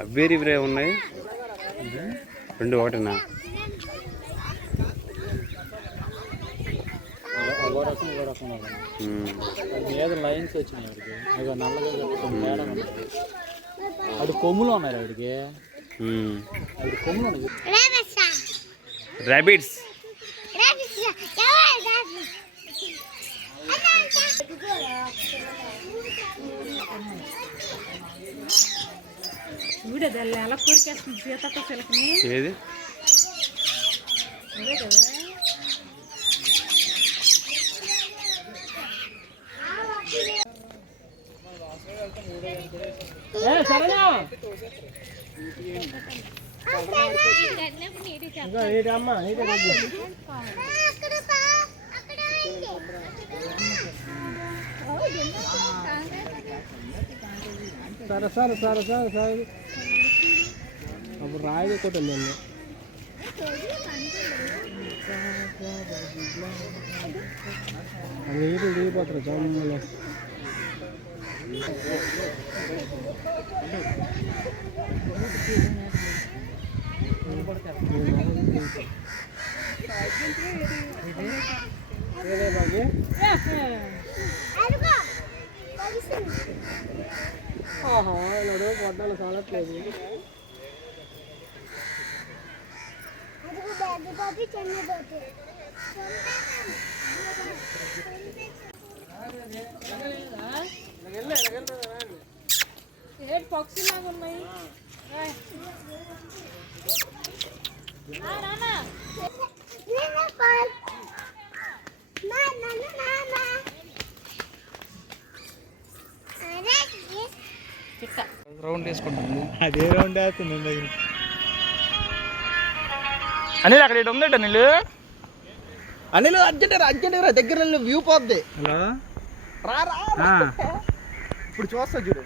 అబ్బేరి ఇవే ఉన్నాయి, రెండు ఒకటినా? మీద లైన్స్ వచ్చినాయి వాడికి, నల్లగా తేడా అది కొమ్ములు ఉన్నాయి వాడికి, అది కొమ్ములు ఉన్నాయి. ర్యాబిట్స్ చూడదల్లి అలా కోరికేస్తుంది సీతక్క చిలకని. ఏది అదే కదా. సరే సరే సరే సరే సరే అప్పుడు రాయి కొట్టండి నీరు దిగిపోతారు జమ్ములో. పొట్టాలు చాలట్లేదు. పక్షులాగా ఉన్నాయి. రౌండ్ వేసుకుంటుంది, అదే రౌండ్ వేస్తుంది దగ్గర. అనిల్ అక్కడ ఇటు ఉందట అనిల్. అనిల్ అర్జెంట్ అర్జెంట్ దగ్గర వ్యూ పోద్ది. హలో రా, ఇప్పుడు చూస్తా చూడు.